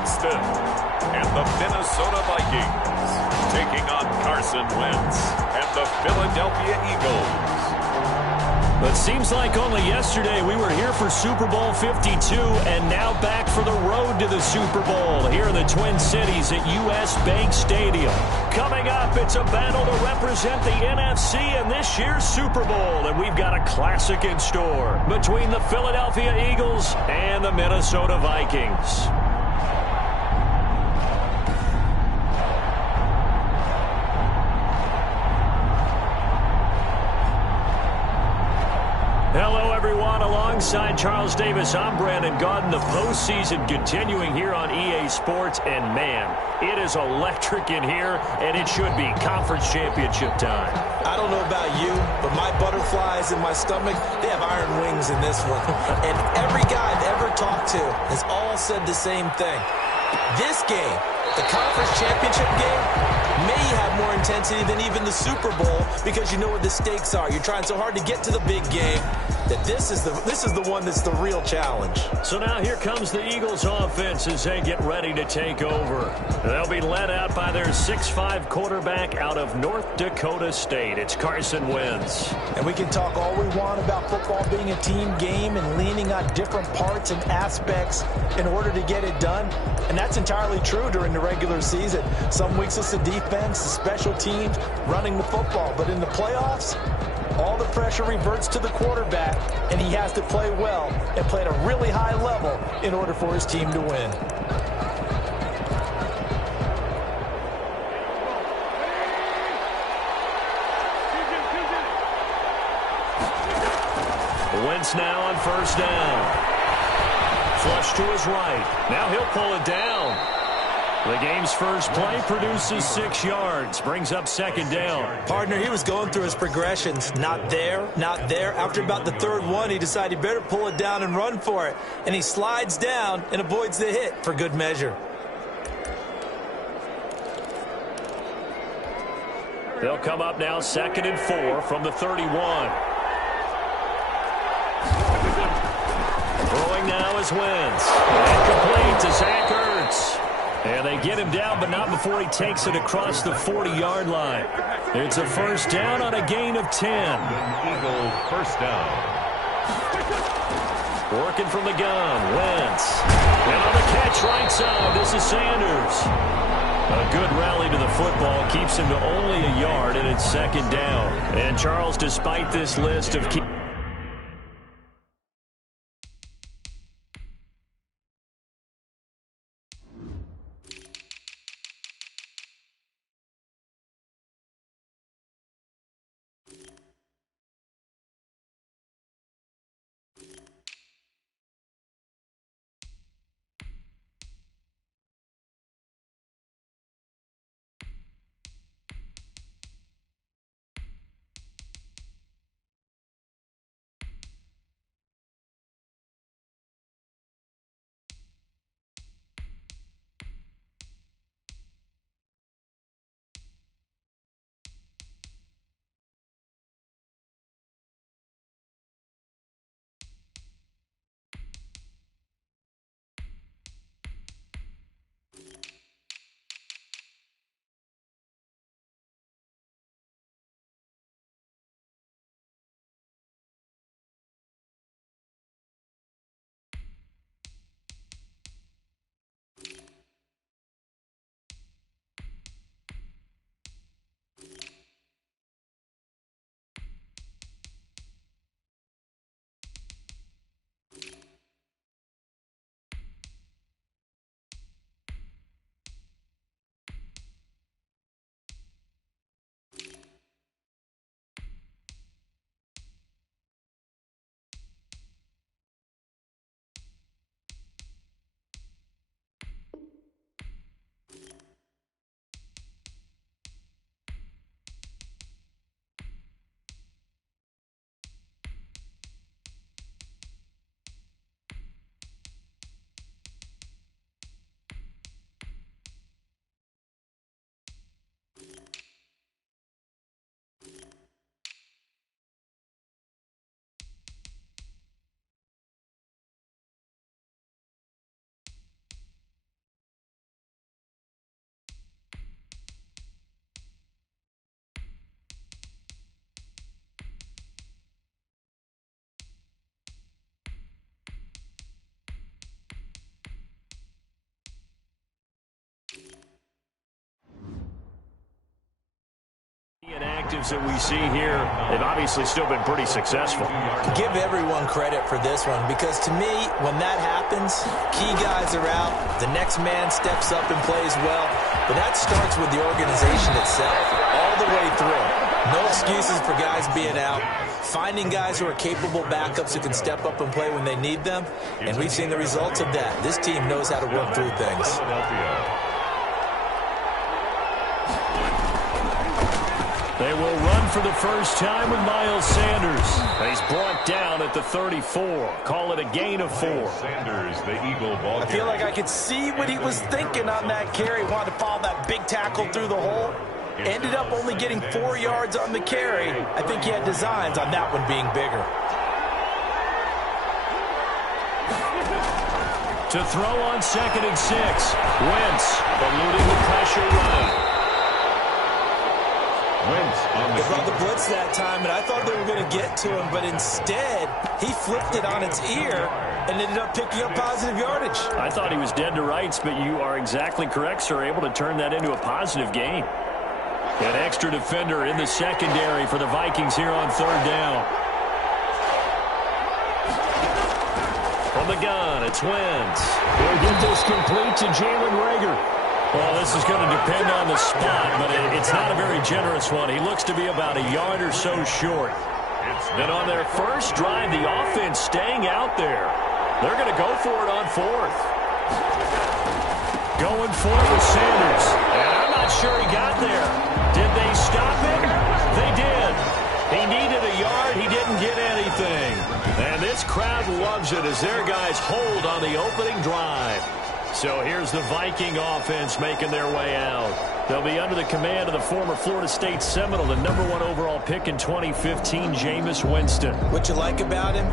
Winston and the Minnesota Vikings taking on Carson Wentz and the Philadelphia Eagles. It seems like only yesterday we were here for Super Bowl 52 and now back for the road to the Super Bowl here in the Twin Cities at U.S. Bank Stadium. Coming up, it's a battle to represent the NFC in this year's Super Bowl, and we've got a classic in store between the Philadelphia Eagles and the Minnesota Vikings. Hello, everyone. Alongside Charles Davis, I'm Brandon Gaudin. The postseason continuing here on EA Sports. And, man, it is electric in here, and it should be conference championship time. I don't know about you, but my butterflies in my stomach, they have iron wings in this one. And every guy I've ever talked to has all said the same thing. This game, the conference championship game, may have more intensity than even the Super Bowl because you know what the stakes are. You're trying so hard to get to the big game that this is the one that's the real challenge. So now here comes the Eagles offense as they get ready to take over. They'll be led out by their 6'5" quarterback out of North Dakota State. It's Carson Wentz. And we can talk all we want about football being a team game and leaning on different parts and aspects in order to get it done. And that's entirely true during the regular season. Some weeks it's the defense, the special teams, running the football. But in the playoffs, all the pressure reverts to the quarterback, and he has to play well and play at a really high level in order for his team to win. Wentz now on first down. Flush to his right. Now he'll pull it down. The game's first play produces 6 yards, brings up second down. Partner, he was going through his progressions. Not there, not there. After about the third one, he decided he better pull it down and run for it. And he slides down and avoids the hit for good measure. They'll come up now 2nd and 4 from the 31. Throwing now is Wentz. And complete to Zach Ertz. And they get him down, but not before he takes it across the 40-yard line. It's a first down on a gain of 10. Eagle first down. Working from the gun, Wentz. And on the catch right side, this is Sanders. A good rally to the football keeps him to only a yard, and it's second down. And Charles, despite this list of key drives that we see here, they've obviously still been pretty successful. Give everyone credit for this one, because to me, when that happens, key guys are out, the next man steps up and plays well, but that starts with the organization itself, all the way through. No excuses for guys being out, finding guys who are capable backups who can step up and play when they need them, and we've seen the results of that. This team knows how to work through things. They will run for the first time with Miles Sanders. He's brought down at the 34. Call it a gain of 4. Sanders, the Eagle ball. I feel like I could see what he was thinking on that carry. Wanted to follow that big tackle through the hole. Ended up only getting 4 yards on the carry. I think he had designs on that one being bigger. To throw on 2nd and 6. Wentz eluding the pressure run. They brought the blitz that time, and I thought they were going to get to him, but instead, he flipped it on its ear and ended up picking up positive yardage. I thought he was dead to rights, but you are exactly correct, sir, able to turn that into a positive gain. An extra defender in the secondary for the Vikings here on 3rd down. From the gun, it's Wentz. He'll get this complete to Jalen Reagor. Well, this is going to depend on the spot, but it's not a very generous one. He looks to be about a yard or so short. Then on their first drive, the offense staying out there. They're going to go for it on 4th. Going for it with Sanders. And I'm not sure he got there. Did they stop him? They did. He needed a yard. He didn't get anything. And this crowd loves it as their guys hold on the opening drive. So here's the Viking offense making their way out. They'll be under the command of the former Florida State Seminole, the #1 overall pick in 2015, Jameis Winston. What you like about him?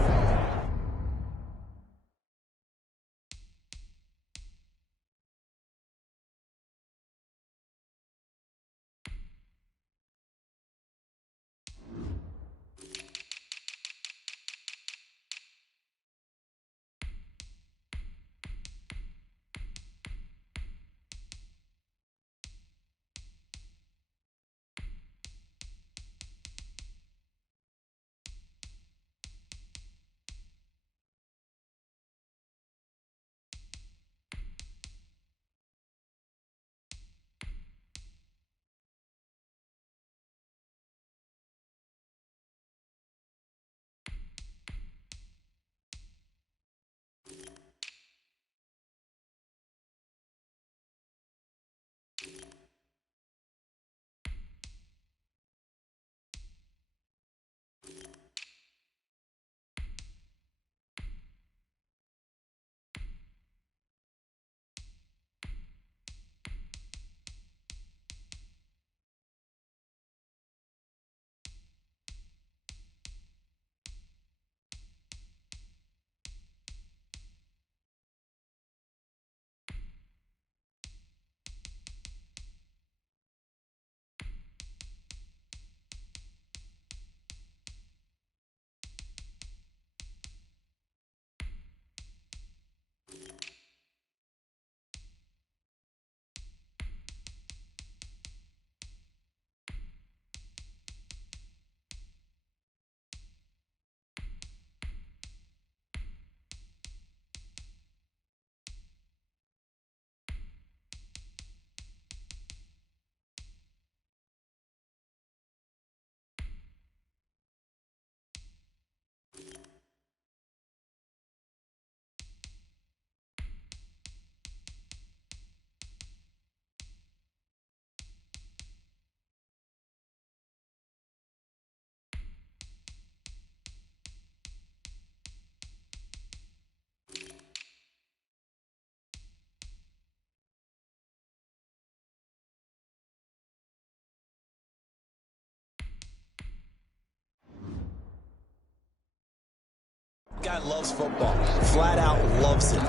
Guy loves football, flat out loves it,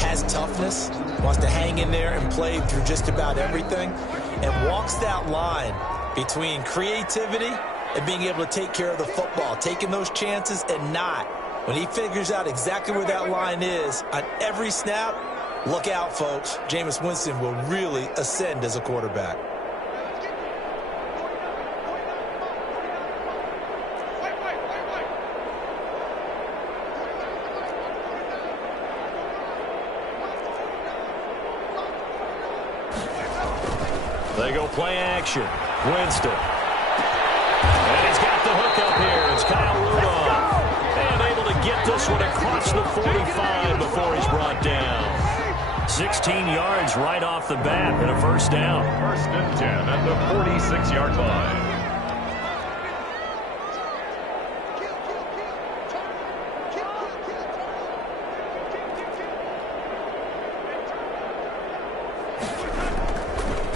has toughness, wants to hang in there and play through just about everything, and walks that line between creativity and being able to take care of the football, taking those chances and not. When he figures out exactly where that line is on every snap, look out, folks. Jameis Winston will really ascend as a quarterback. They go play action. Winston. And he's got the hook up here. It's Kyle Rudolph. And able to get this one across the 45 before he's brought down. 16 yards right off the bat and a first down. 1st and 10 at the 46-yard line.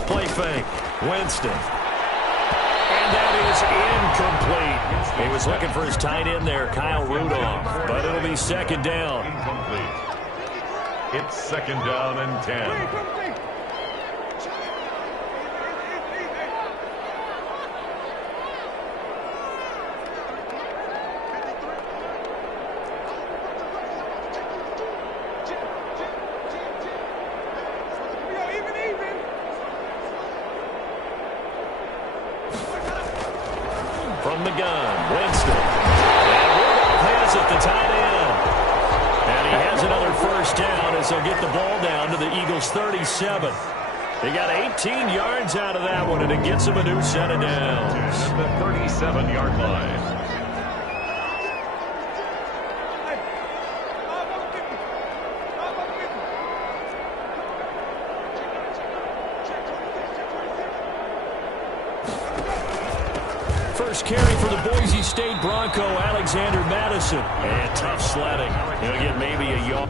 Play fake. Winston. And that is incomplete. He was looking for his tight end there, Kyle Rudolph. But it'll be 2nd down. Incomplete. It's 2nd down and 10. From the gun, Winston. And Rudolph has it, the tight end. And he has another first down as they'll get the ball down to the Eagles' 37. They got 18 yards out of that one, and it gets them a new set of downs. At the 37-yard line. First carry for the Boise State Bronco, Alexander Madison. And tough sledding. He'll get maybe a yard.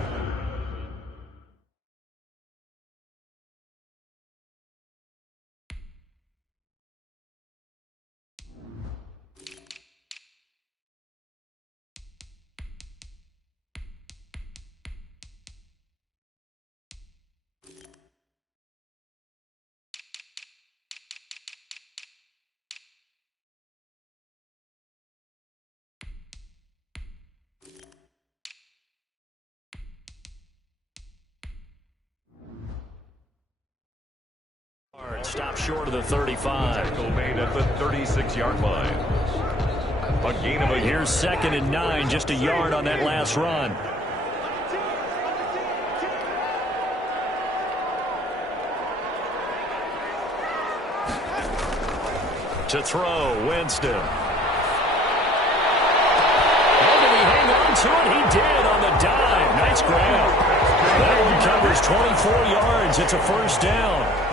Stop short of the 35. Tackle made at the 36-yard line. A gain of a Here's 2nd and 9, just a yard on that last run. To throw, Winston. Oh, did he hang on to it? He did on the dive. Nice grab. That one covers 24 yards. It's a first down.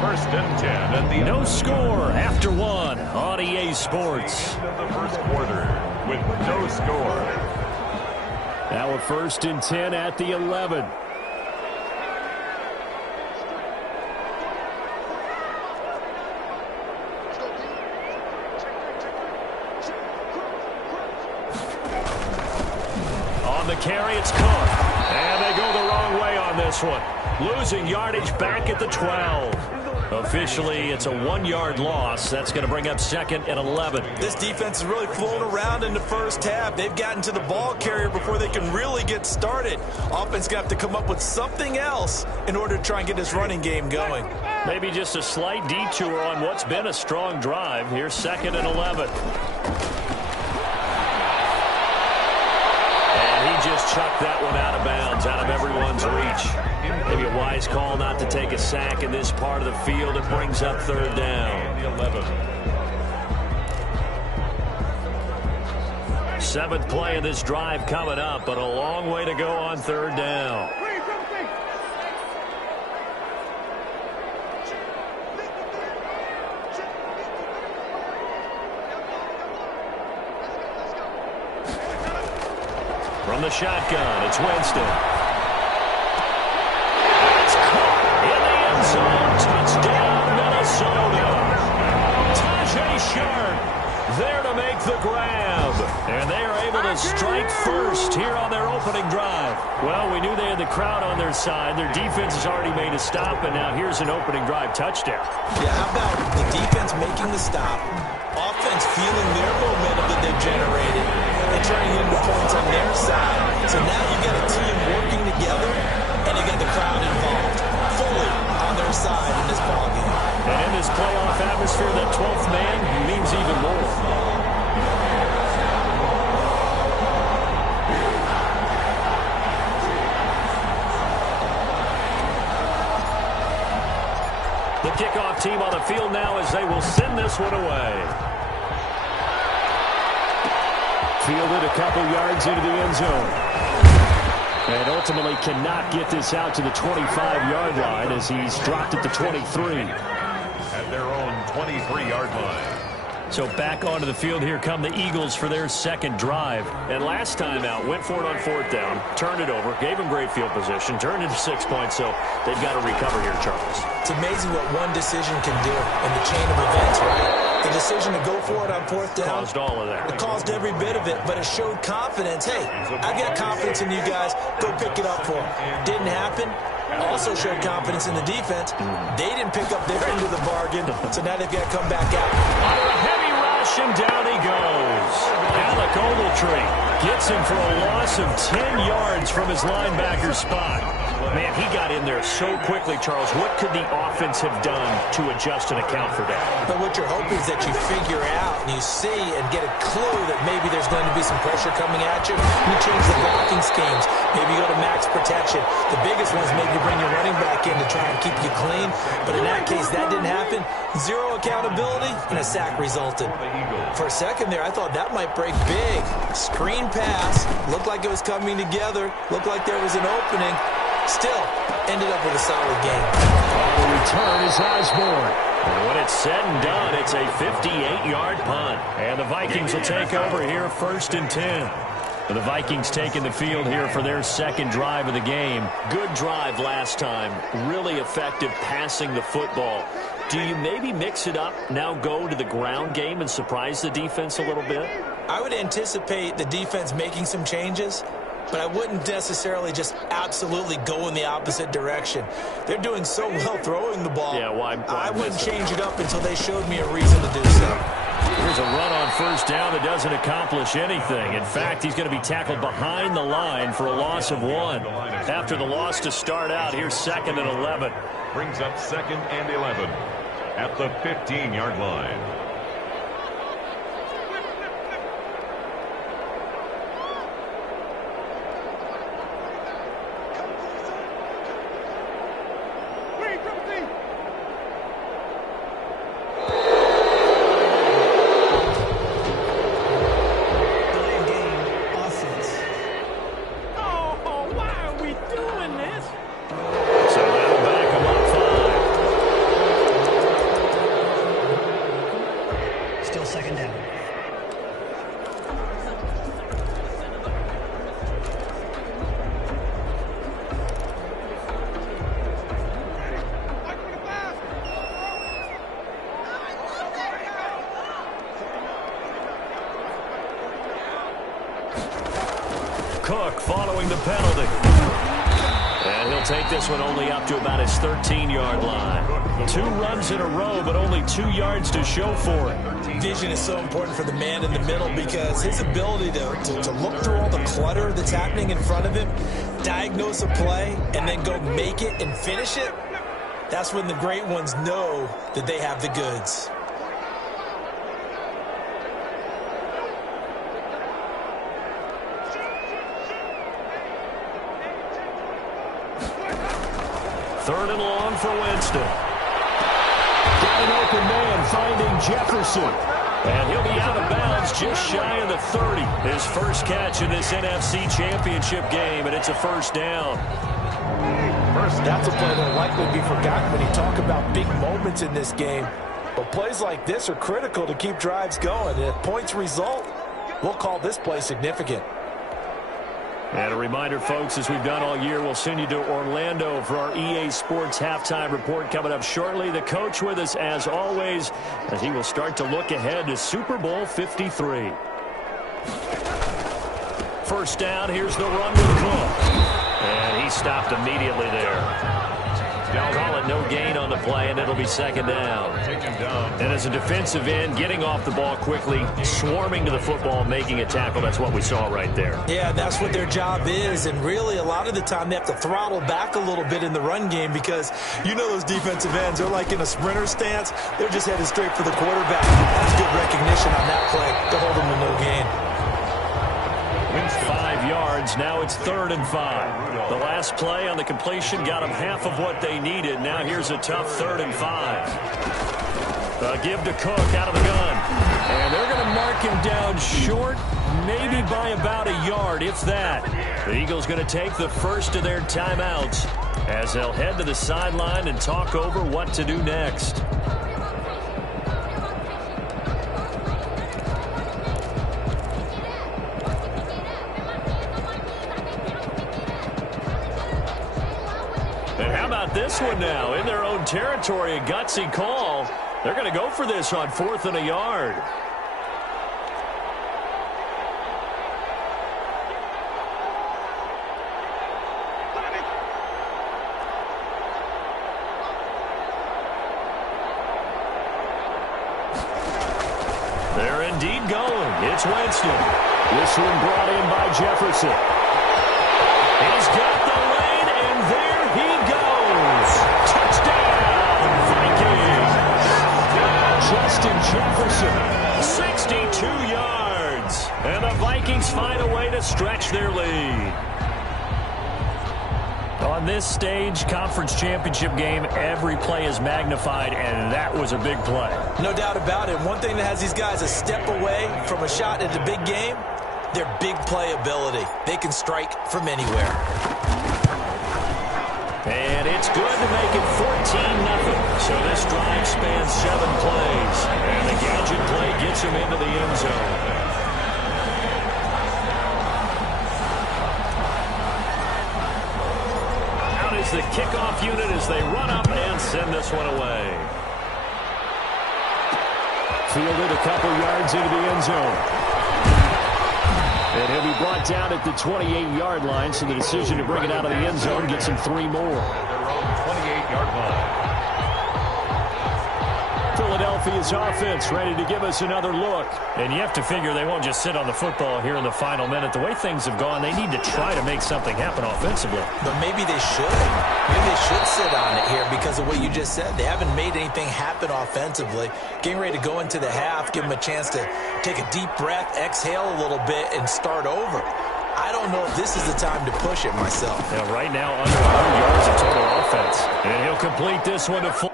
1st and 10 at the No score after one on EA Sports. end of the 1st quarter with no score. Now a 1st and 10 at the 11. On the carry, it's Cook. And they go the wrong way on this one. Losing yardage back at the 12. Officially, it's a 1-yard loss. That's going to bring up 2nd and 11. This defense is really flown around in the first half. They've gotten to the ball carrier before they can really get started. Offense got to come up with something else in order to try and get this running game going. Maybe just a slight detour on what's been a strong drive. Here's 2nd and 11. And he just chucked that one out of bounds, out of everyone's reach. Maybe a wise call not to take a sack in this part of the field. It brings up 3rd down. 11. 7th play of this drive coming up, but a long way to go on 3rd down. From the shotgun, it's Winston. It's caught in the end zone. Touchdown, Minnesota. Tajay Sharp there to make the grab. And they are able to strike first here on their opening drive. Well, we knew they had the crowd on their side. Their defense has already made a stop, and now here's an opening drive touchdown. Yeah, how about the defense making the stop, offense feeling their momentum that they've generated, and turning it into points on their side. So now you got a team working together, and you got the crowd involved fully on their side in this ballgame. And in this playoff atmosphere, that 12th man means even more. The kickoff team on the field now as they will send this one away. Fielded a couple yards into the end zone. And ultimately cannot get this out to the 25-yard line as he's dropped at the 23. At their own 23-yard line. So back onto the field here come the Eagles for their second drive. And last time out, went for it on fourth down, turned it over, gave them great field position, turned into 6 points, so they've got to recover here, Charles. It's amazing what one decision can do in the chain of events, right? The decision to go for it on fourth down. Caused all of that. It caused every bit of it, but it showed confidence. Hey, I've got confidence in you guys. Go pick it up for them. Didn't happen. Also showed confidence in the defense. They didn't pick up their end of the bargain, so now they've got to come back out. Under a heavy rush, and down he goes. Alec Ogletree gets him for a loss of 10 yards from his linebacker spot. Man, he got in there so quickly, Charles. What could the offense have done to adjust and account for that? But what you're hoping is that you figure out and you see and get a clue that maybe there's going to be some pressure coming at you. You change the blocking schemes. Maybe you go to max protection. The biggest one is maybe bring your running back in to try and keep you clean. But in that case, that didn't happen. Zero accountability, and a sack resulted. For a second there, I thought that might break big. Screen pass. Looked like it was coming together. Looked like there was an opening. Still, ended up with a solid game. The return is Osborne. And when it's said and done, it's a 58-yard punt. And the Vikings will take over here 1st and 10. The Vikings taking the field here for their second drive of the game. Good drive last time. Really effective passing the football. Do you maybe mix it up, now go to the ground game and surprise the defense a little bit? I would anticipate the defense making some changes, but I wouldn't necessarily just absolutely go in the opposite direction. They're doing so well throwing the ball. Yeah, why I wouldn't change it up until they showed me a reason to do so. Here's a run on first down that doesn't accomplish anything. In fact, he's going to be tackled behind the line for a loss of 1. After the loss to start out, here's 2nd and 11. Brings up 2nd and 11 at the 15-yard line. Cook following the penalty. And he'll take this one only up to about his 13-yard line. 2 runs in a row, but only 2 yards to show for it. Vision is so important for the man in the middle because his ability to look through all the clutter that's happening in front of him, diagnose a play, and then go make it and finish it, that's when the great ones know that they have the goods. Third and long for Winston. Got an open man finding Jefferson. And he'll be out of bounds just shy of the 30. His first catch in this NFC Championship game, and it's a first down. That's a play that will likely be forgotten when you talk about big moments in this game. But plays like this are critical to keep drives going. And if points result, we'll call this play significant. And a reminder, folks, as we've done all year, we'll send you to Orlando for our EA Sports halftime report coming up shortly. The coach with us, as always, as he will start to look ahead to Super Bowl 53. First down, here's the run with Cook. And he stopped immediately there. Call it no gain on the play, and it'll be second down. And as a defensive end, getting off the ball quickly, swarming to the football, making a tackle, that's what we saw right there. Yeah, that's what their job is, and really a lot of the time they have to throttle back a little bit in the run game because you know those defensive ends, they're like in a sprinter stance. They're just headed straight for the quarterback. That's good recognition on that play to hold them to no gain. 5 yards. yards. Now it's 3rd and 5. The last play on the completion got them half of what they needed. Now here's a tough 3rd and 5. Give to Cook out of the gun. And they're going to mark him down short, maybe by about a yard, if that. The Eagles going to take the first of their timeouts as they'll head to the sideline and talk over what to do next. And how about this one now? In their own territory, a gutsy call. They're going to go for this on 4th and a yard. They're indeed going. It's Winston. This one brought in by Jefferson. He's got the lane, and there he goes. Touchdown, Vikings. Justin Jefferson, 62 yards. And the Vikings find a way to stretch their lead. On this stage, conference championship game, every play is magnified, and that was a big play. No doubt about it. One thing that has these guys a step away from a shot at the big game, their big play ability. They can strike from anywhere. And it's good to make it 14-0. So this drive spans 7 plays. And the gadget play gets him into the end zone. Out is the kickoff unit as they run up and send this one away. Fielded a couple yards into the end zone. And he'll be brought down at the 28-yard line, so the decision to bring it out of the end zone gets him 3 more. Their own 28-yard line. Philadelphia's offense ready to give us another look. And you have to figure they won't just sit on the football here in the final minute. The way things have gone, they need to try to make something happen offensively. But maybe they should. Maybe they should sit on it here because of what you just said. They haven't made anything happen offensively. Getting ready to go into the half, give them a chance to take a deep breath, exhale a little bit, and start over. I don't know if this is the time to push it myself. Yeah, right now, under 100 yards of total offense. And he'll complete this one to full.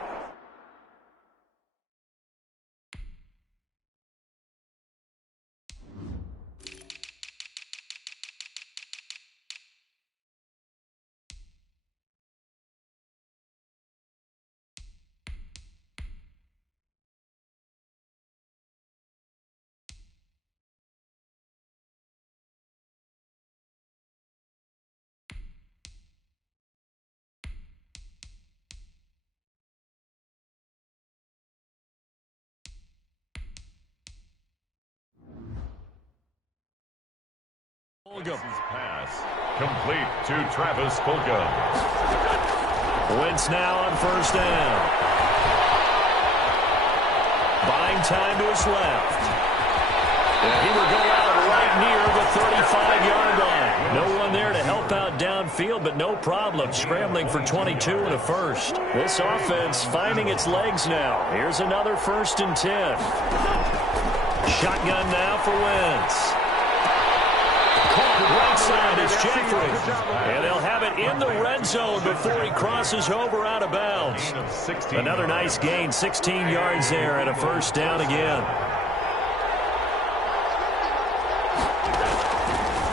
Pass complete to Travis Fulgham. Wentz now on 1st down. Buying time to his left. And he will go out right near the 35-yard line. No one there to help out downfield, but no problem. Scrambling for 22 and a first. This offense finding its legs now. Here's another 1st and 10. Shotgun now for Wentz. Right side is Jeffrey. And they'll have it in the red zone before he crosses over out of bounds. Another nice gain, 16 yards there and a 1st down again.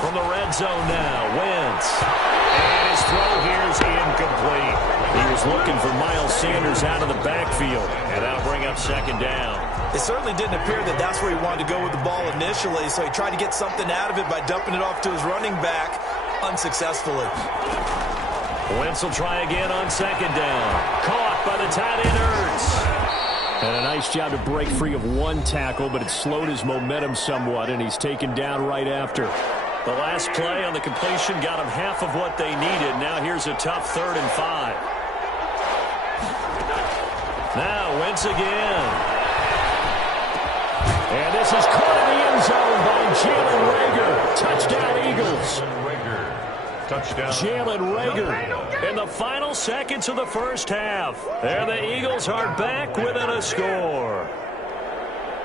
From the red zone now, Wentz. And his throw here is incomplete. He was looking for Miles Sanders out of the backfield. And that'll bring up 2nd down. It certainly didn't appear that that's where he wanted to go with the ball initially, so he tried to get something out of it by dumping it off to his running back unsuccessfully. Wentz will try again on 2nd down. Caught by the tight end, Ertz. And a nice job to break free of one tackle, but it slowed his momentum somewhat, and he's taken down right after. The last play on the completion got him half of what they needed. Now here's a tough 3rd and 5. Now Wentz again. And this is caught in the end zone by Jalen Reagor. Touchdown, Eagles. Touchdown. Jalen Reagor in the final seconds of the 1st half. There the Eagles are back within a score.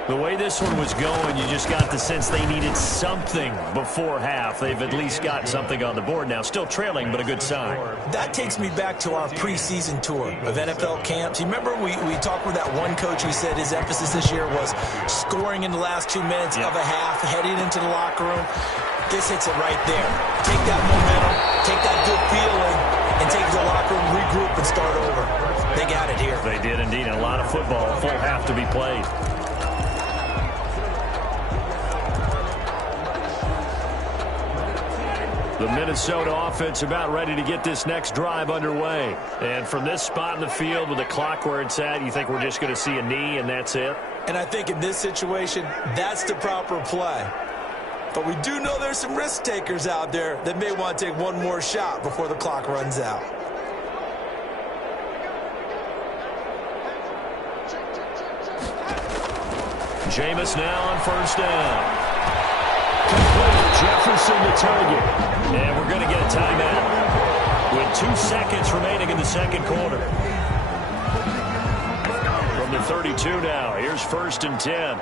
The way this one was going, you just got the sense they needed something before half. They've at least got something on the board now. Still trailing, but a good sign. That takes me back to our preseason tour of NFL camps. You remember we talked with that one coach who said his emphasis this year was scoring in the last 2 minutes of a half, heading into the locker room. This hits it right there. Take that momentum, take that good feeling, and take it to the locker room, regroup, and start over. They got it here. They did indeed. A lot of football, a full half to be played. The Minnesota offense about ready to get this next drive underway. And from this spot in the field with the clock where it's at, you think we're just going to see a knee and that's it? And I think in this situation, that's the proper play. But we do know there's some risk takers out there that may want to take one more shot before the clock runs out. Jameis now on first down. Jefferson the target. And we're going to get a timeout with 2 seconds remaining in the second quarter. From the 32 now, here's 1st and 10.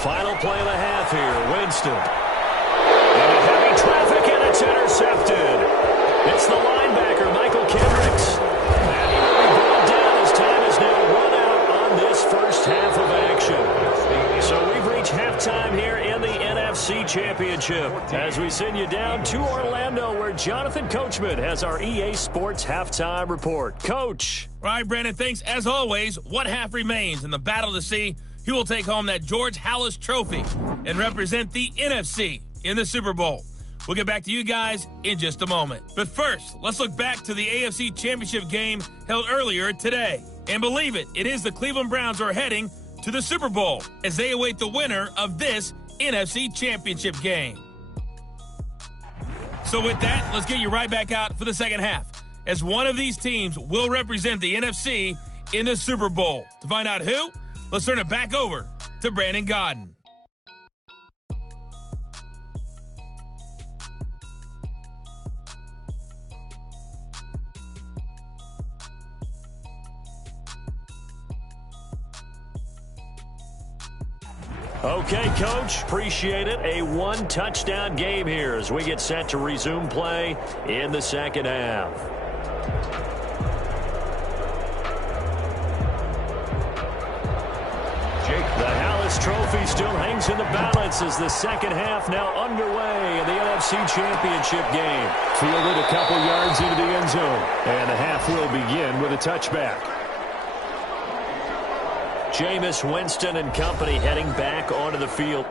Final play of the half here, Winston. Into heavy traffic, and it's intercepted. It's the linebacker, Michael Kendricks. And he will be brought down as time is now run out on this first half of action. So we've reached halftime here in the NFC Championship as we send you down to Orlando where Jonathan Coachman has our EA Sports Halftime Report. Coach. All right, Brandon, thanks. As always, one half remains in the battle to see who will take home that George Halas Trophy and represent the NFC in the Super Bowl. We'll get back to you guys in just a moment. But first, let's look back to the AFC Championship game held earlier today. And believe it, it is the Cleveland Browns who are heading to the Super Bowl as they await the winner of this NFC Championship game. So with that, let's get you right back out for the second half, as one of these teams will represent the NFC in the Super Bowl. To find out who, let's turn it back over to Brandon Gaudin. Okay, Coach, appreciate it. A one-touchdown game here as we get set to resume play in the second half. The Halas Trophy still hangs in the balance as the second half now underway in the NFC Championship game. Fielded a couple yards into the end zone, and the half will begin with a touchback. Jameis Winston and company heading back onto the field.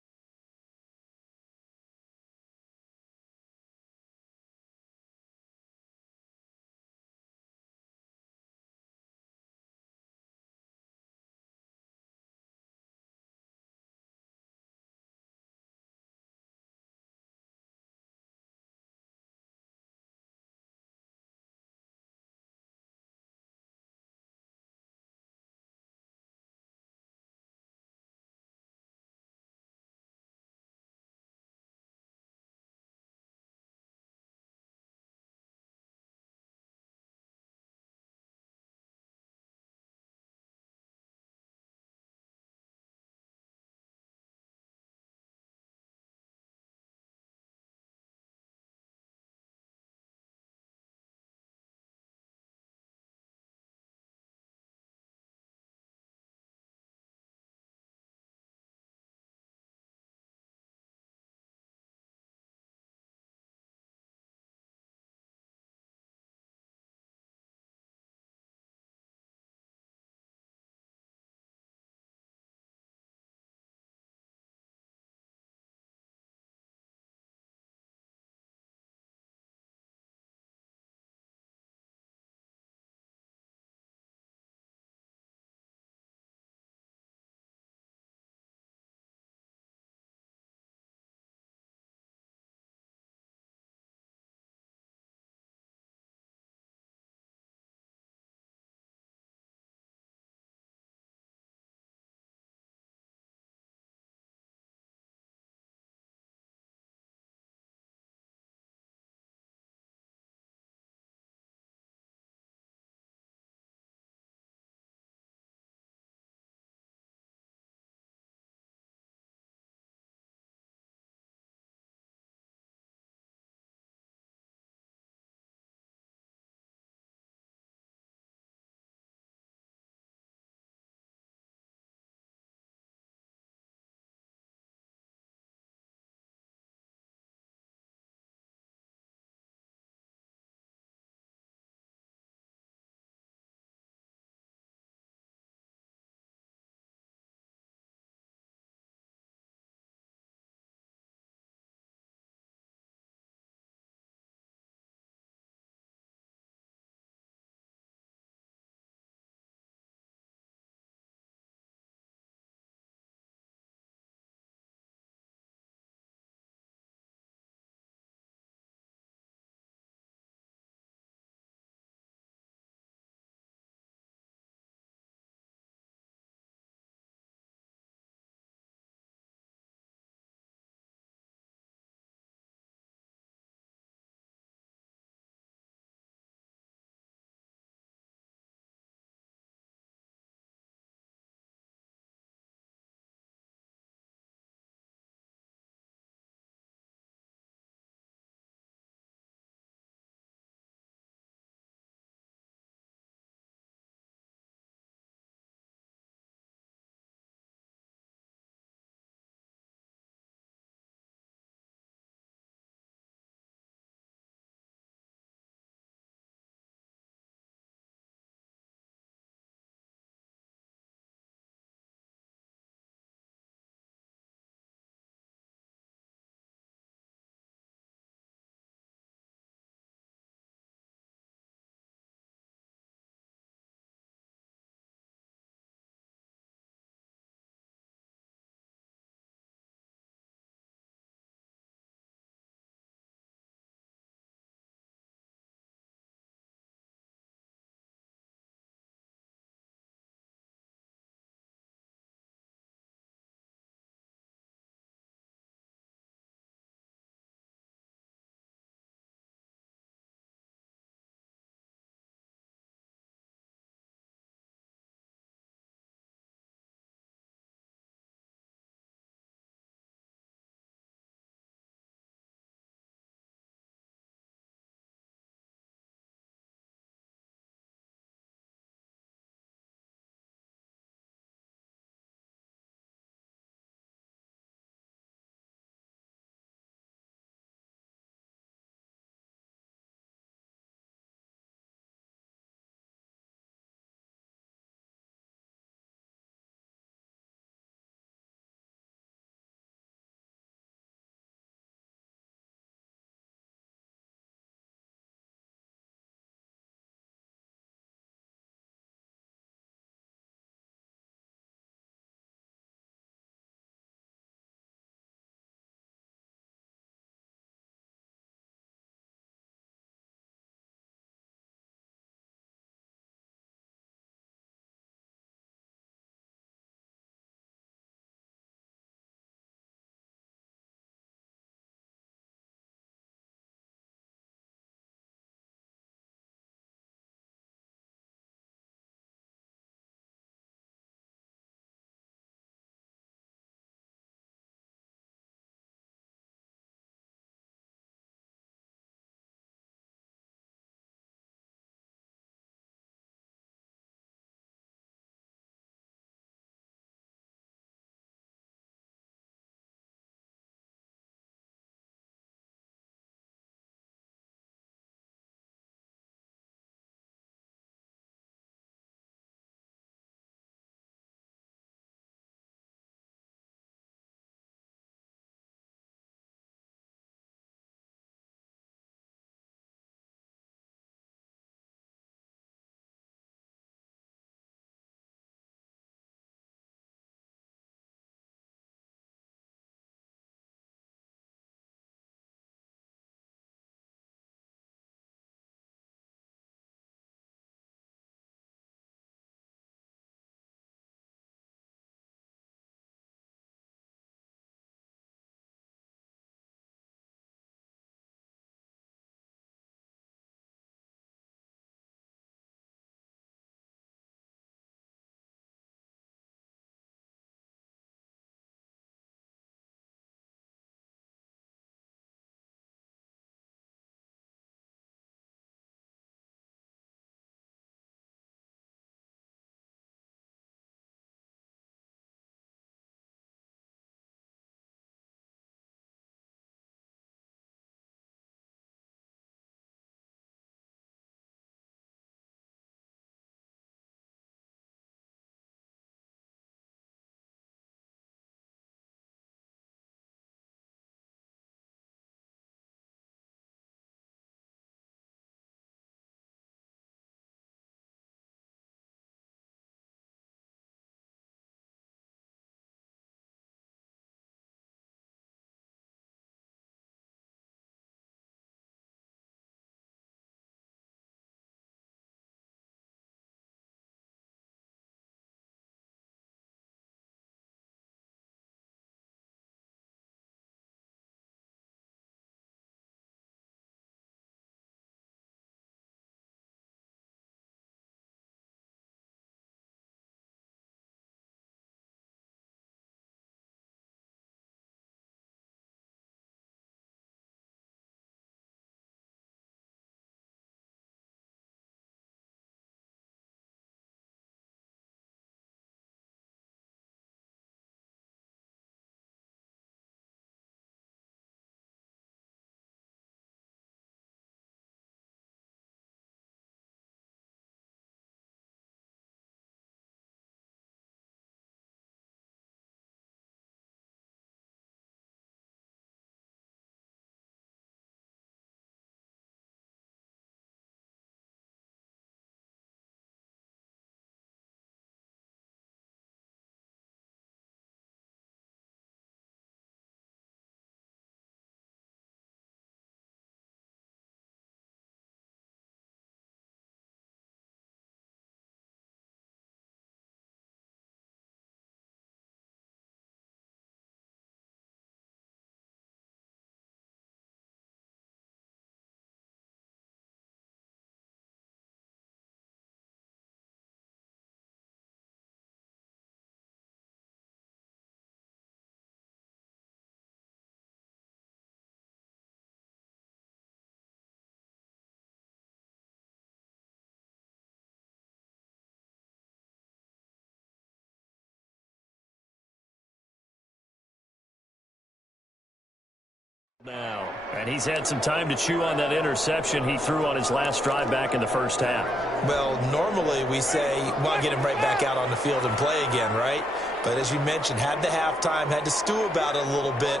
Now, and he's had some time to chew on that interception he threw on his last drive back in the first half. Well, normally we say, well, get him right back out on the field and play again, right? But as you mentioned, had the halftime, had to stew about it a little bit.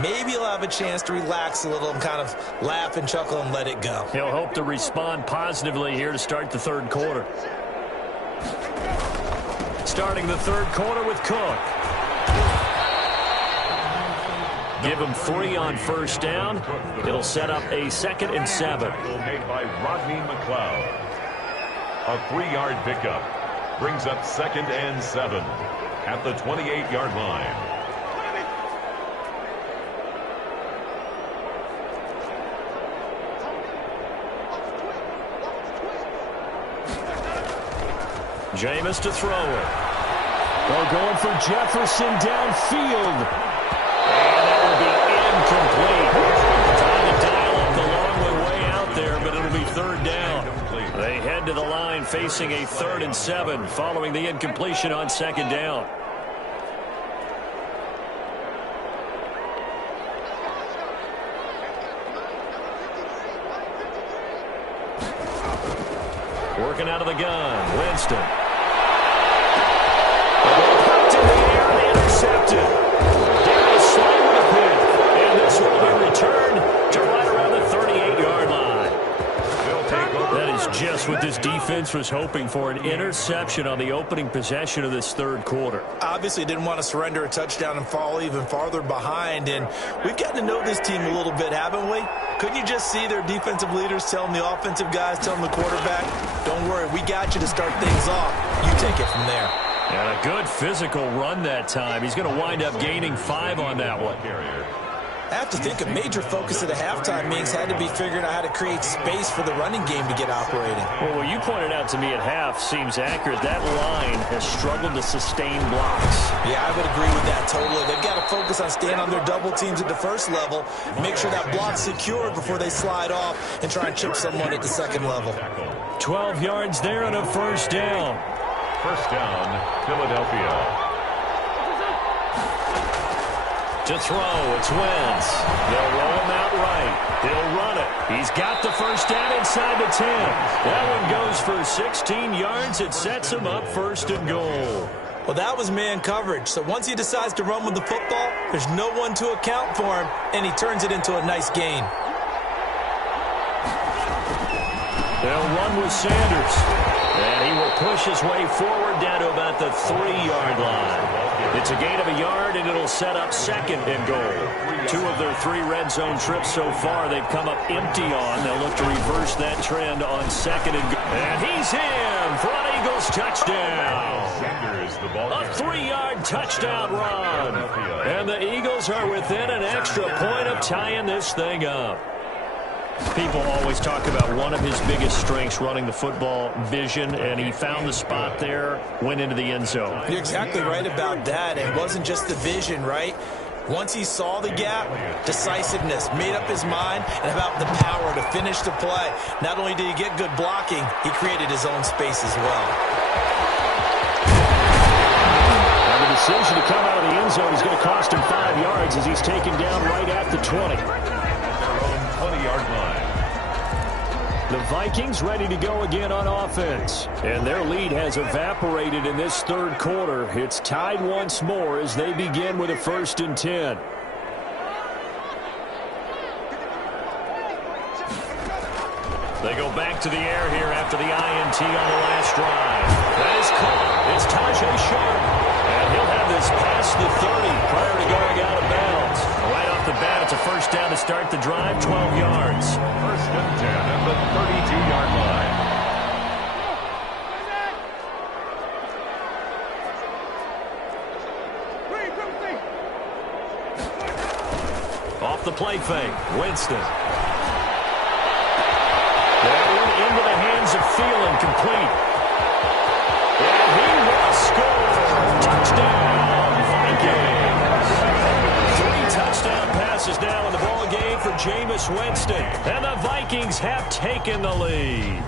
Maybe he'll have a chance to relax a little and kind of laugh and chuckle and let it go. He'll hope to respond positively here to start the third quarter. Starting the third quarter with Cook. Give him 3 on first down. It'll set up a 2nd and 7. Made by Rodney McLeod. A 3-yard pickup brings up 2nd and 7 at the 28-yard line. Jameis to throw it. They're going for Jefferson downfield. And that will be incomplete. Trying to dial up the long way out there, but it'll be 3rd down. They head to the line facing a 3rd and 7 following the incompletion on 2nd down. Working out of the gun, Winston. Poked in the air and intercepted. Darius Slay with a pick. And this will be returned to right around the 38-yard line. That is just what this defense was hoping for, an interception on the opening possession of this third quarter. Obviously didn't want to surrender a touchdown and fall even farther behind. And we've gotten to know this team a little bit, haven't we? Couldn't you just see their defensive leaders telling the offensive guys, telling the quarterback, don't worry, we got you to start things off. You take it from there. And a good physical run that time. He's going to wind up gaining 5 on that one. I have to think a major focus at the halftime means had to be figuring out how to create space for the running game to get operating. Well, what you pointed out to me at half seems accurate. That line has struggled to sustain blocks. Yeah, I would agree with that totally. They've got to focus on staying on their double teams at the first level, make sure that block's secured before they slide off and try and chip someone at the second level. 12 yards there and a first down. First down, Philadelphia. To throw, it's Wentz. They'll roll him out right. He'll run it. He's got the first down inside the 10. That one goes for 16 yards. It sets him up 1st and goal. Well, that was man coverage. So once he decides to run with the football, there's no one to account for him, and he turns it into a nice gain. They'll run with Sanders. And he will push his way forward down to about the 3-yard line. It's a gain of a yard, and it'll set up 2nd and goal. 2 of their 3 red zone trips so far they've come up empty on. They'll look to reverse that trend on 2nd and goal. And he's in for an Eagles touchdown. A 3-yard touchdown run. And the Eagles are within an extra point of tying this thing up. People always talk about one of his biggest strengths, running the football, vision, and he found the spot there, went into the end zone. You're exactly right about that. It wasn't just the vision, right? Once he saw the gap, decisiveness, made up his mind, and about the power to finish the play. Not only did he get good blocking, he created his own space as well. Now the decision to come out of the end zone is going to cost him 5 yards as he's taken down right at the 20. 20-yard line. The Vikings ready to go again on offense. And their lead has evaporated in this third quarter. It's tied once more as they begin with a 1st and 10. They go back to the air here after the INT on the last drive. That is caught. It's Tajae Sharpe. And he'll have this past the 30 prior to going out of bounds. Right off the bat, it's a first down to start the drive, 12 yards. 1st and 10 at the 32-yard line. Off the play fake, Winston. That one into the hands of Thielen, complete. And he will score. Touchdown, Vikings. 3 touchdown passes now in the ball game for Jameis Winston. And the Vikings have taken the lead.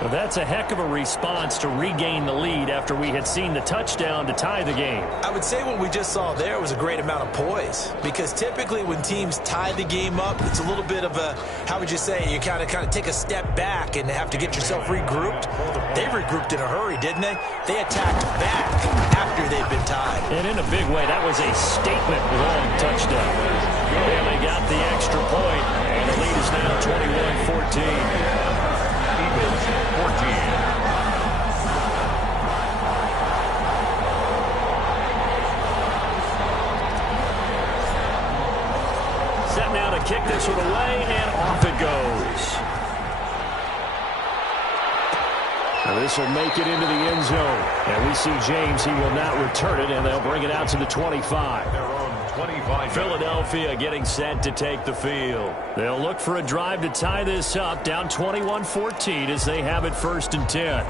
Well, that's a heck of a response to regain the lead after we had seen the touchdown to tie the game. I would say what we just saw there was a great amount of poise, because typically when teams tie the game up, it's a little bit of a, how would you say, you kind of take a step back and have to get yourself regrouped. They regrouped in a hurry, didn't they? They attacked back after they'd been tied. And in a big way, that was a statement long touchdown. And they got the extra point, and the lead is now 21-14. 14. Set now to kick this one away, and off it goes. Now this will make it into the end zone. And we see James, he will not return it, and they'll bring it out to the 25. Their own 25. Philadelphia getting set to take the field. They'll look for a drive to tie this up, down 21-14 as they have it 1st and 10.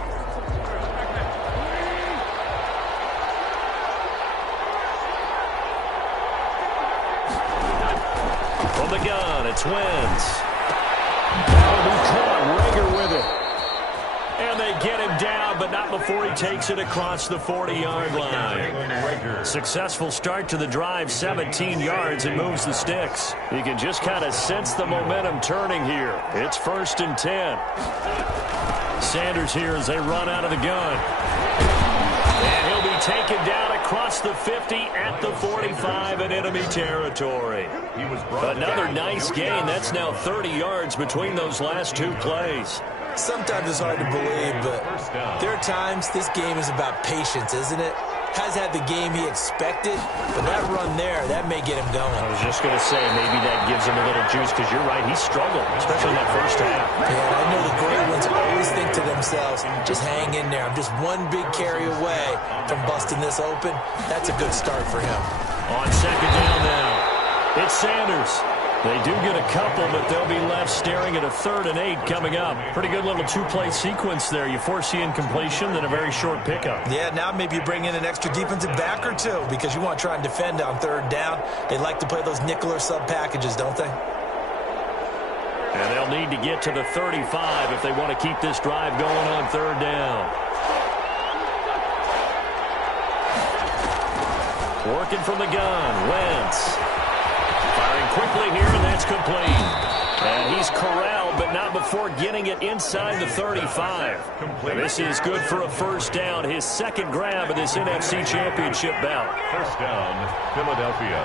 From the gun, it's Wentz. That'll be caught. Rager with it. And they get him down, but not before he takes it across the 40-yard line. Successful start to the drive, 17 yards, and moves the sticks. You can just kind of sense the momentum turning here. It's 1st and 10. Sanders here as they run out of the gun. And he'll be taken down across the 50 at the 45 in enemy territory. Another nice gain. That's now 30 yards between those last two plays. Sometimes it's hard to believe, but there are times this game is about patience, isn't it? Has had the game he expected, but that run there, that may get him going. I was just going to say, maybe that gives him a little juice, because you're right, he struggled, especially in that first half. Yeah, I know the great ones always think to themselves, just hang in there. I'm just one big carry away from busting this open. That's a good start for him. On 2nd down now, it's Sanders. They do get a couple, but they'll be left staring at a 3rd and 8 coming up. Pretty good little two-play sequence there. You force the incompletion, then a very short pickup. Yeah, now maybe you bring in an extra defensive back or two, because you want to try and defend on 3rd down. They like to play those nickel or sub packages, don't they? And they'll need to get to the 35 if they want to keep this drive going on 3rd down. Working from the gun, Wentz. Firing quickly here, and that's complete. And he's corralled, but not before getting it inside the 35. And this is good for a 1st down, his 2nd grab of this NFC Championship bout. 1st down, Philadelphia.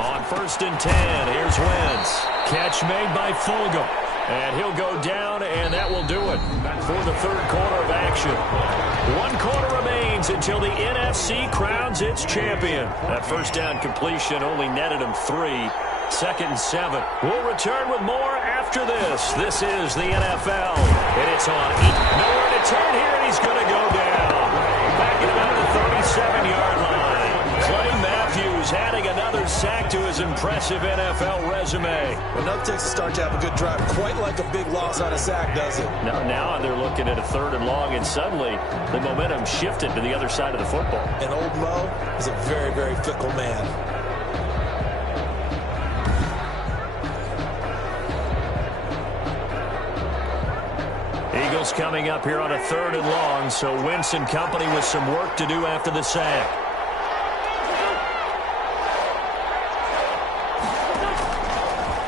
On 1st and 10, here's Wentz. Catch made by Fulgham. And he'll go down, and that will do it for the 3rd quarter of action. 1 quarter remains until the NFC crowns its champion. That 1st down completion only netted him 3. 2nd and 7. We'll return with more after this. This is the NFL, and it's on. Nowhere to turn here, and he's going to go down. Back at about the 37-yard line. Clay Matthews adding another sack to his impressive NFL resume. Enough takes to start to have a good drive. Quite like a big loss on a sack, does it? Now they're looking at a 3rd and long, and suddenly the momentum shifted to the other side of the football. And old Mo is a very, very fickle man. Eagles coming up here on a 3rd and long, so Wentz and company with some work to do after the sack.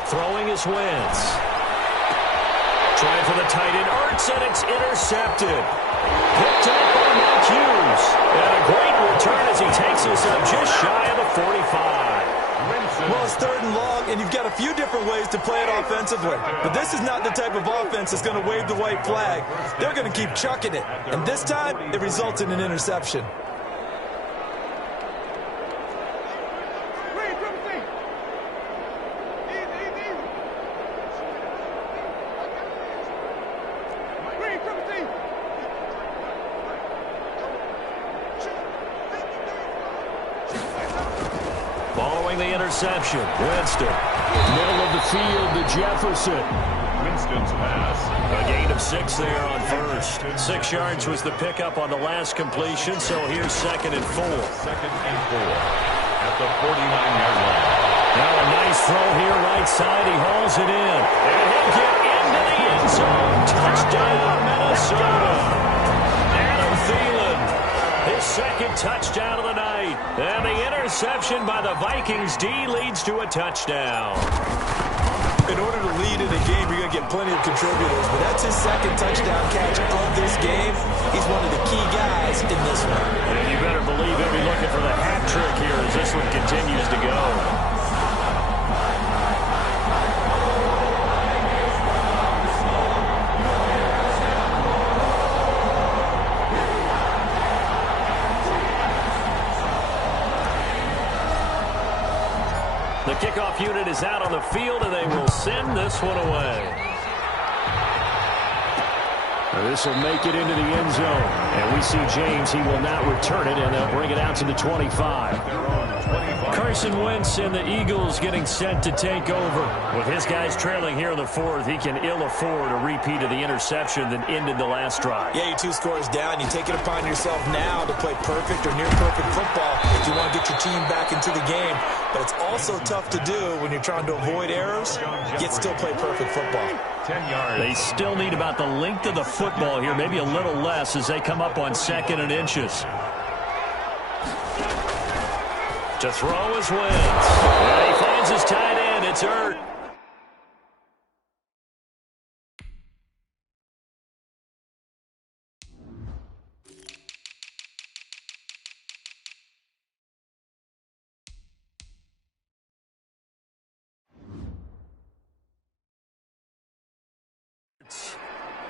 Throwing is Wentz. Trying for the tight end, Ertz, and it's intercepted. Picked up by Mark Hughes. And a great return as he takes us up just shy of the 45. Well, it's 3rd and long, and you've got a few different ways to play it offensively. But this is not the type of offense that's going to wave the white flag. They're going to keep chucking it. And this time, it results in an interception. Following the interception, Winston. Middle of the field to Jefferson. Winston's pass. A gain of 6 there on 1st. 6 yards was the pickup on the last completion, so here's 2nd and 4. 2nd and 4 at the 49-yard line. Now a nice throw here, right side. He hauls it in. And he'll get into the end zone. Touchdown, Minnesota. Adam Thielen, his second touchdown of the night. And the interception by the Vikings D leads to a touchdown. In order to lead in a game, you're going to get plenty of contributors, but that's his second touchdown catch of this game. He's one of the key guys in this one. And you better believe he'll be looking for the hat trick here as this one continues to go. The kickoff unit is out on the field, and they will send this one away. This will make it into the end zone. And we see James. He will not return it, and they'll bring it out to the 25. Carson Wentz and the Eagles getting set to take over. With his guys trailing here in the fourth, he can ill afford a repeat of the interception that ended the last drive. Yeah, you're 2 scores down. You take it upon yourself now to play perfect or near perfect football if you want to get your team back into the game. But it's also tough to do when you're trying to avoid errors, yet still play perfect football. 10 yards. They still need about the length of the football here, maybe a little less as they come up on 2nd and inches. To throw is Wentz. And he finds his tight end. It's Hurt.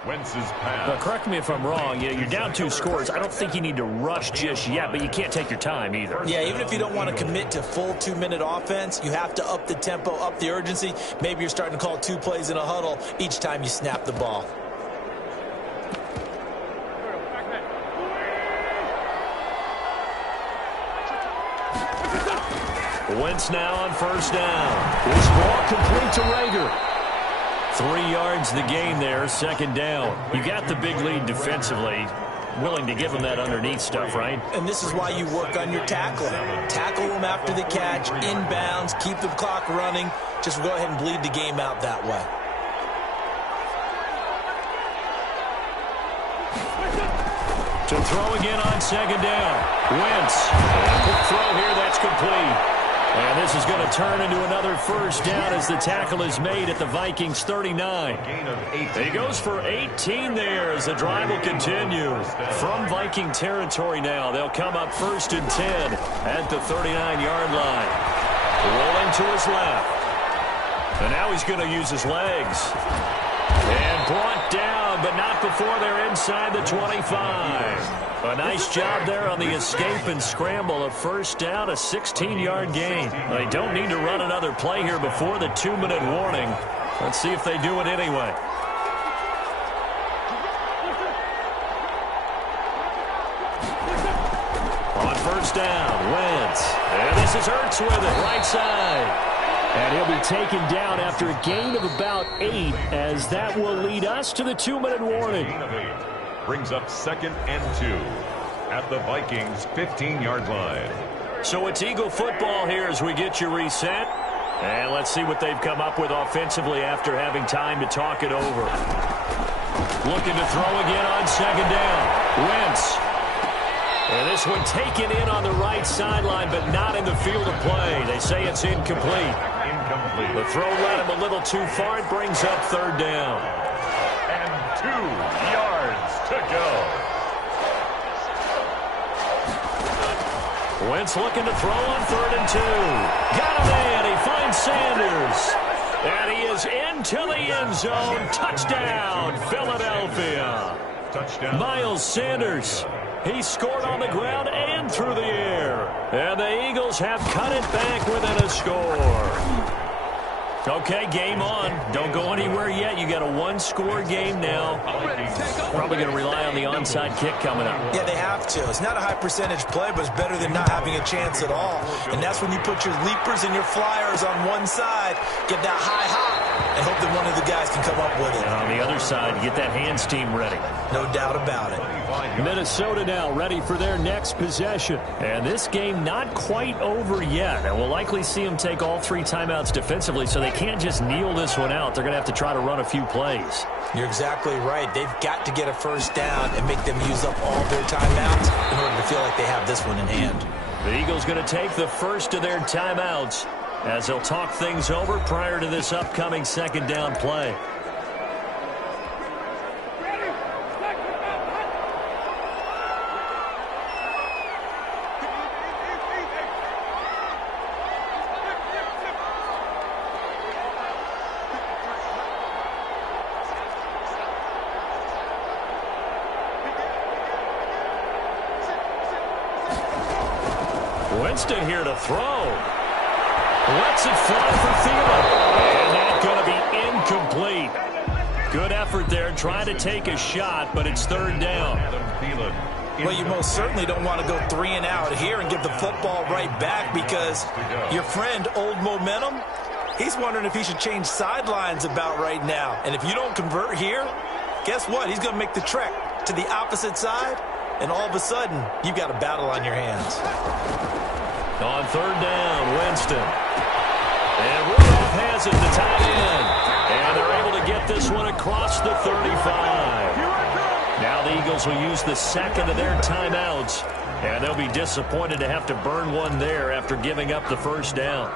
Wentz's pass. Now, correct me if I'm wrong. You're down 2 scores. I don't think you need to rush just yet, but you can't take your time either. Yeah, even if you don't want to commit to full 2-minute offense, you have to up the tempo, up the urgency. Maybe you're starting to call 2 plays in a huddle each time you snap the ball. Wentz now on 1st down. This ball complete to Rager. 3 yards the gain there, 2nd down. You got the big lead defensively. Willing to give them that underneath stuff, right? And this is why you work on your tackling. Tackle them after the catch, inbounds, keep the clock running. Just go ahead and bleed the game out that way. To throw again on 2nd down. Wentz. Quick throw here, that's complete. And this is going to turn into another 1st down as the tackle is made at the Vikings 39. He goes for 18 there as the drive will continue. From Viking territory now, they'll come up 1st and 10 at the 39-yard line. Rolling to his left. And now he's going to use his legs. And brought down, but not before they're inside the 25. A nice job there on the escape and scramble. A 1st down, a 16-yard gain. They don't need to run another play here before the 2-minute warning. Let's see if they do it anyway. On 1st down, Wentz. And this is Hurts with it, right side. And he'll be taken down after a gain of about 8, as that will lead us to the 2-minute warning. Brings up 2nd and 2 at the Vikings 15-yard line. So it's Eagle football here as we get you reset. And let's see what they've come up with offensively after having time to talk it over. Looking to throw again on 2nd down. Wentz. And this one taken in on the right sideline, but not in the field of play. They say it's incomplete. The throw led him a little too far. It brings up 3rd down. And 2 yards to go. Wentz looking to throw on 3rd and 2. Got him in. He finds Sanders. And he is into the end zone. Touchdown, Philadelphia. Touchdown. Miles Sanders. He scored on the ground and through the air. And the Eagles have cut it back within a score. Okay, game on. Don't go anywhere yet. You got a 1-score game now. Probably going to rely on the onside kick coming up. Yeah, they have to. It's not a high percentage play, but it's better than not having a chance at all. And that's when you put your leapers and your flyers on one side, get that high hop, and hope that one of the guys can come up with it. And on the other side, get that hands team ready. No doubt about it. Minnesota now ready for their next possession. And this game not quite over yet. And we'll likely see them take all 3 timeouts defensively, so they can't just kneel this one out. They're going to have to try to run a few plays. You're exactly right. They've got to get a first down and make them use up all their timeouts in order to feel like they have this one in hand. The Eagles going to take the first of their timeouts as they'll talk things over prior to this upcoming second down play. Winston here to throw. Lets it fly for Thielen. And that's going to be incomplete. Good effort there trying to take a shot, but it's third down. Well, you most certainly don't want to go 3 and out here and give the football right back, because your friend, Old Momentum, he's wondering if he should change sidelines about right now. And if you don't convert here, guess what? He's going to make the trek to the opposite side, and all of a sudden, you've got a battle on your hands. On third down, Winston. And Rudolph has it, the tight end. And they're able to get this one across the 35. Now the Eagles will use the second of their timeouts. And they'll be disappointed to have to burn one there after giving up the first down.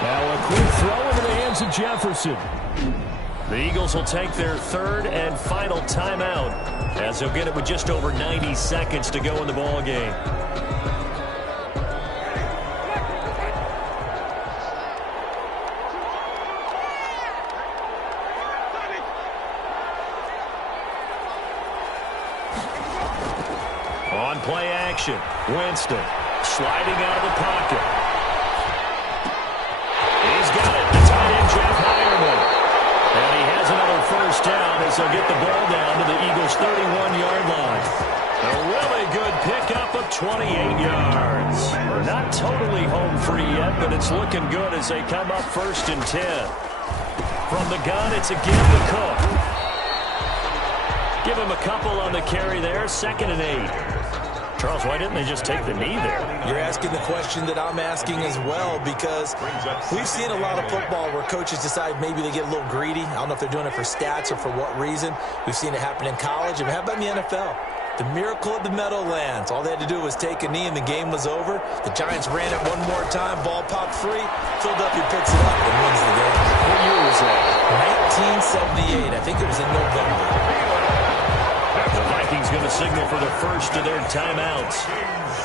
Now a quick throw into the hands of Jefferson. The Eagles will take their third and final timeout as they'll get it with just over 90 seconds to go in the ball game. On play action, Winston sliding out of the pocket. He's got it, the tight end, Jeff Heuerman. And he has another first down as they'll get the ball down to the Eagles' 31-yard line. A really good pickup of 28 yards. Not totally home free yet, but it's looking good as they come up first and 10. From the gun, it's again to Cook. Give him a couple on the carry there, 2nd and 8. Charles, why didn't they just take the knee there? You're asking the question that I'm asking as well, because we've seen a lot of football where coaches decide maybe they get a little greedy. I don't know if they're doing it for stats or for what reason. We've seen it happen in college. And how about in the NFL? The miracle of the Meadowlands. All they had to do was take a knee and the game was over. The Giants ran it one more time. Ball popped free. Philadelphia picks it up and wins the game. What year was that? 1978. I think it was in November. The Vikings going to signal for the first of their timeouts.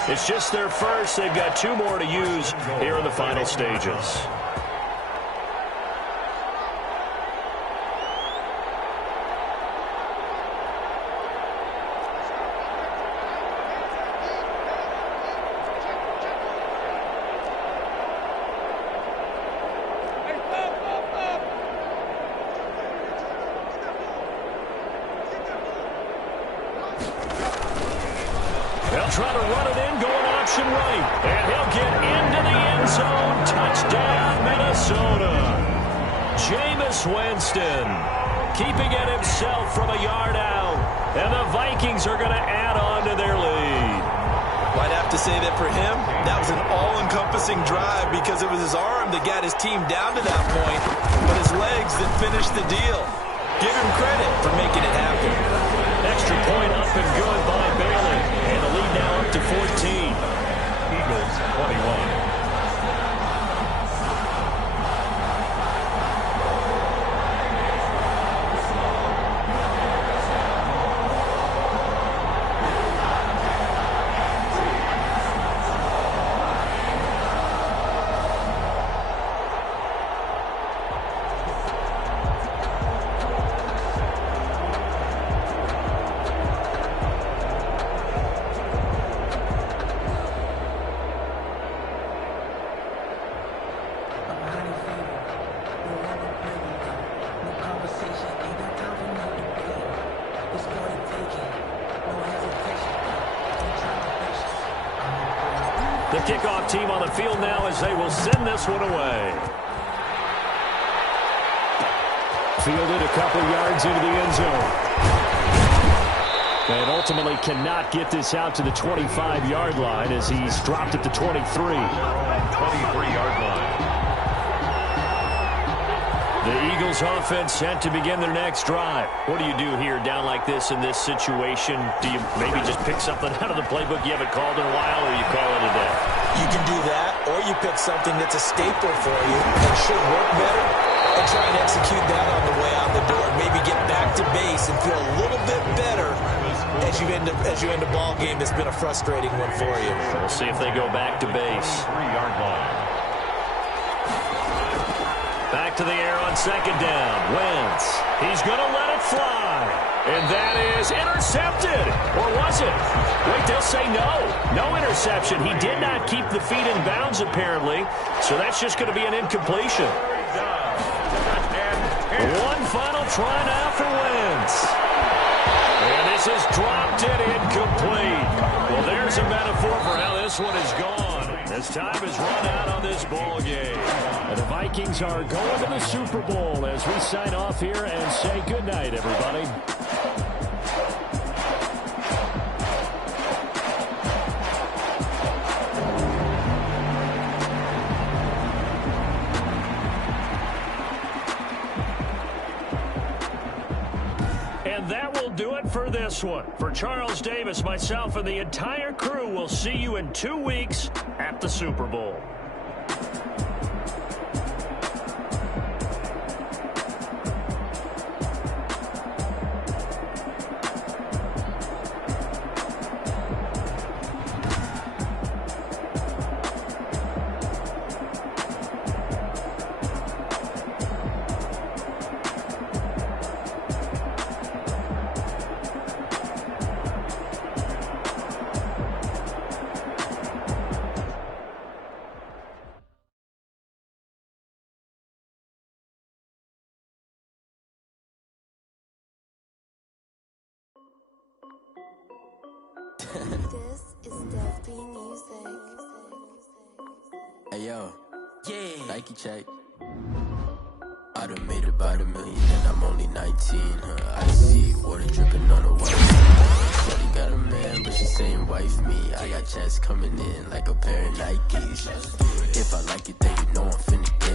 It's just their first. They've got 2 more to use here in the final stages. They'll try to run it in, going option right. And he'll get into the end zone. Touchdown, Minnesota. Jameis Winston keeping it himself from a yard out. And the Vikings are going to add on to their lead. Well, I'd have to say that for him, that was an all-encompassing drive, because it was his arm that got his team down to that point, but his legs that finished the deal. Give him credit for making it happen. Extra point up and good by Bailey. And the lead now up to 14. Eagles 21. kickoff team on the field now as they will send this one away. Fielded a couple yards into the end zone. And ultimately cannot get this out to the 25-yard line as he's dropped at the 23. 23-yard line. The Eagles offense set to begin their next drive. What do you do here down like this in this situation? Do you maybe just pick something out of the playbook you haven't called in a while, or you call it a day? You can do that, or you pick something that's a staple for you and should work better and try and execute that on the way out the door and maybe get back to base and feel a little bit better as you end a ball game that's been a frustrating one for you. We'll see if they go back to base. 3-yard line. Back to the air on second down. Wentz. He's going to let it fly. And that is intercepted. Or was it? Wait, they'll say no. No interception. He did not keep the feet in bounds, apparently. So that's just going to be an incompletion. One final try now for Wentz. And this is dropped it incomplete. Well, there's a metaphor for how this one is gone. As time is run out on this ball game. And the Vikings are going to the Super Bowl as we sign off here and say goodnight, everybody. And that will do it for this one. For Charles Davis, myself, and the entire crew, we'll see you in 2 weeks at the Super Bowl. This is Def B Music. Hey yo, yeah, Nike check. I done made about $1 million and I'm only 19. I see water dripping on the white. Shorty got a man, but she saying wife me. I got checks coming in like a pair of Nikes. If I like it, then you know I'm finna get